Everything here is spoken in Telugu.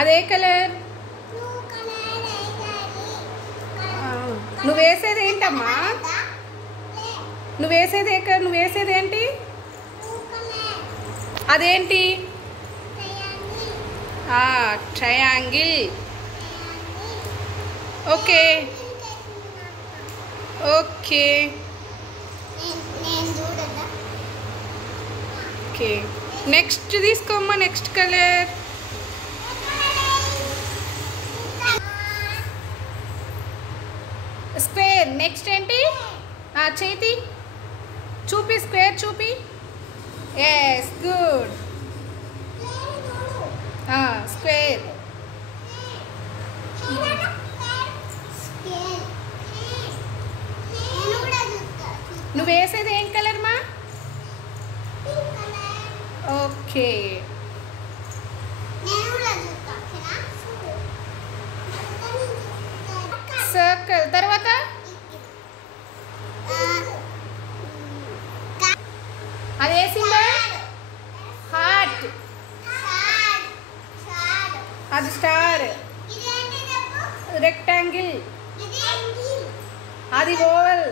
అదే కలర్? నువ్వు వేసేది ఏంటమ్మా? నువ్వు వేసేది ఏంటి? అదేంటి? Triangle. Okay okay okay. Next తీసుకోమ్మా, నెక్స్ట్ కలర్. స్క్వేర్. నెక్స్ట్ ఏంటి? చేతి చూపి, స్క్వేర్ చూపి. Yes, good. స్క్వేర్. నువ్వు వేసేది ఏం కలర్ మా? ఓకే. సర్కిల్. తర్వాత అది ఏ సింబల్? హార్ట్. అది స్టార్. రెక్టాంగిల్. అది ఓవల్.